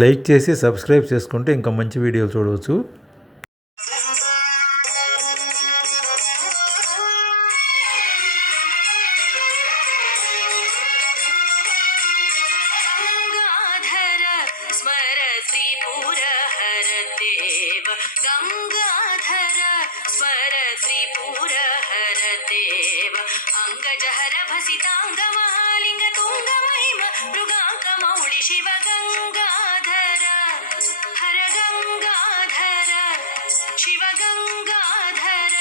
Like చేసి subscribe చేసుకుంటే ఇంకా మంచి వీడియోలు చూడవచ్చు. गंगाधर स्मर त्रिपुर हर देव अंगजहर भसितांग महालिंग तुंग महिम मृगांक मौळि शिव गंगाधर हर गंगाधर शिव गंगाधर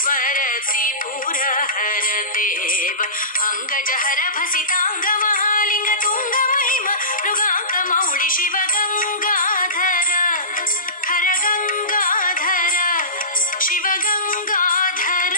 स्मर त्रिपुर हर देव अंगजहर भसितांग महालिंग तुंग महिम मृगांक मौळि शिव गंगाधर हर गंगाधर शिव गंगाधर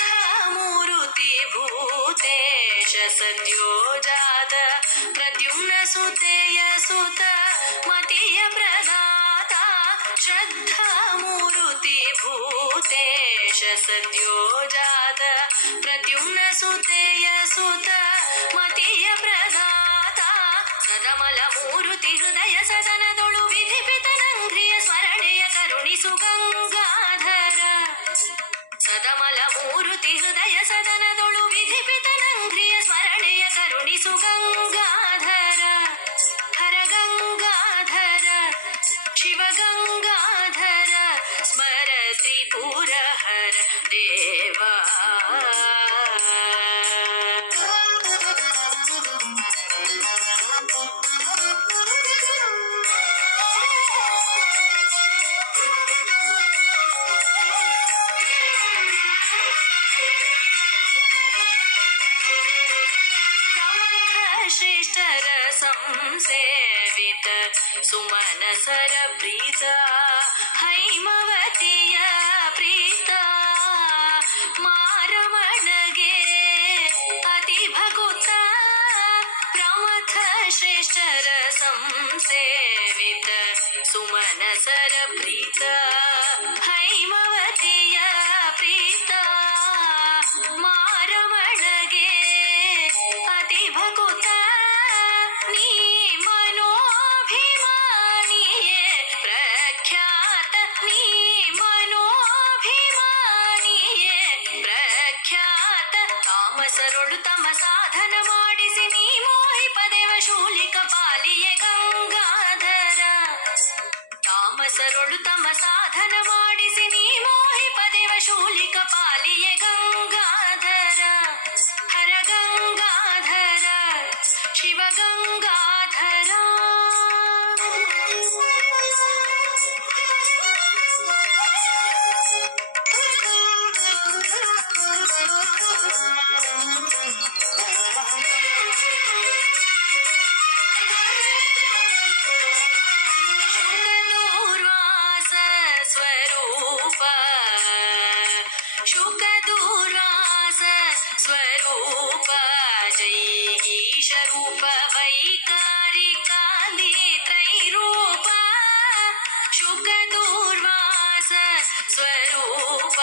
श्रद्धामूर्ति भूतेश सद्योजात प्रद्युम्न सुतेय सुत मतीय प्रदाता श्रद्धामूर्ति भूतेश सद्योजात प्रद्युम्न सुतेय सुत मतीय प्रदाता सदमल मूर्ति हृदय सदनदೊಳು ವಿಧಿಪಿತನಂಗ್ರಿಯ ಸ್ಮರಣೆಯ ಕರುಣಿಸು ಗಂಗಾಧರ ಸದಮಲ ಮೂರ್ತಿ ಹೃದಯ ಸದನದೊಳು ವಿಧಿಪಿತನಂಗ್ರಿಯ ಸ್ಮರಣೆಯ ಕರುಣಿಸು ಗಂಗಾಧರ ಹರ ಗಂಗಾಧರ ಶಿವ ಗಂಗಾಧರ ಸ್ಮರ ತ್ರಿಪುರ ಹರ ದೇವ श्रेष्ठर संसेवित सुमनसर प्रीत हैमवतीय प्रीत मारमणगे अति भकुत प्रमथ श्रेष्ठर संसेवित सुमनसर प्रीत हैमवतीय प्रीत मारमणगे अति भकुत नी मनोभिमानिये प्रख्यात नी मनोभिमानिये प्रख्यात तामसरुಳು तम साधन ಮಾಡಿಸಿ ನೀ ಮೋಹಿಪದೇವ ಶೂಲಿಕ ಪಾಲಿಯೇ ಗಂಗಾಧರ ತಾಮಸರುಳು ತಮ ಸಾಧನ ಮಾಡಿಸಿ ನೀ ಮೋಹಿಪದೇವ ಶೂಲಿಕ ಪಾಲಿಯೇ ಗಂಗಾಧರ ಹರ ಗಂಗಾಧರ ಶಿವ ಗಂಗಾಧರ ಶುಕದೂರ್ವಾಸ ಸ್ವರೂಪ ಶುಕದೂರ್ವಾಸ ಸ್ವರೂಪ ಜೈಗೀಶ ರೂಪ ವೈಕಾರಿಕಾದಿ ತ್ರೈರೂಪ ಶುಕದೂರ್ವಾಸ ಸ್ವರೂಪ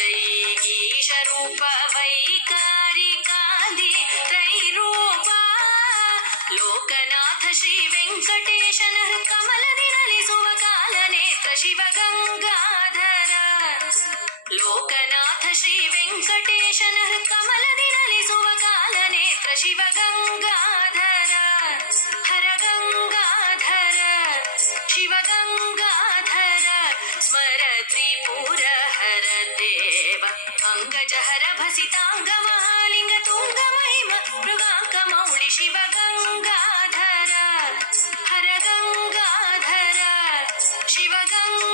ಜೈಗೀಶ ರೂಪ ವೈಕಾರಿಕಾದಿ ತ್ರೈರೂಪ ಲೋಕನಾಥ ಶ್ರೀ ವೆಂಕಟೇಶನ ಕಮಲದಿ ನಲಿಸುವ ಕಾಲನೇತ್ರ ಶಿವ ಗಂಗಾಧರ ಲೋಕನಾಥ ಶ್ರೀ ವೆಂಕಟೇಶನ ಕಮಲದಿ ನಲಿಸುವ ಕಾಲನೇತ್ರ ಶಿವ ಗಂಗಾಧರ ಹರ ಗಂಗಾಧರ ಶಿವ ಗಂಗಾಧರ ಸ್ಮರ ತ್ರಿಪುರ ಹರ ದೇವ ಅಂಗಜಹರ ಭಸಿತಾಂಗ ಮಹಾಲಿಂಗ ತುಂಗ ಮಹಿಮ ಮೃಗಾಂಕ ಮೌಳಿ ಶಿವ ಗಂಗಾಧರ ಹರ ಗಂಗಾಧರ ಶಿವ ಗಂಗಾಧರ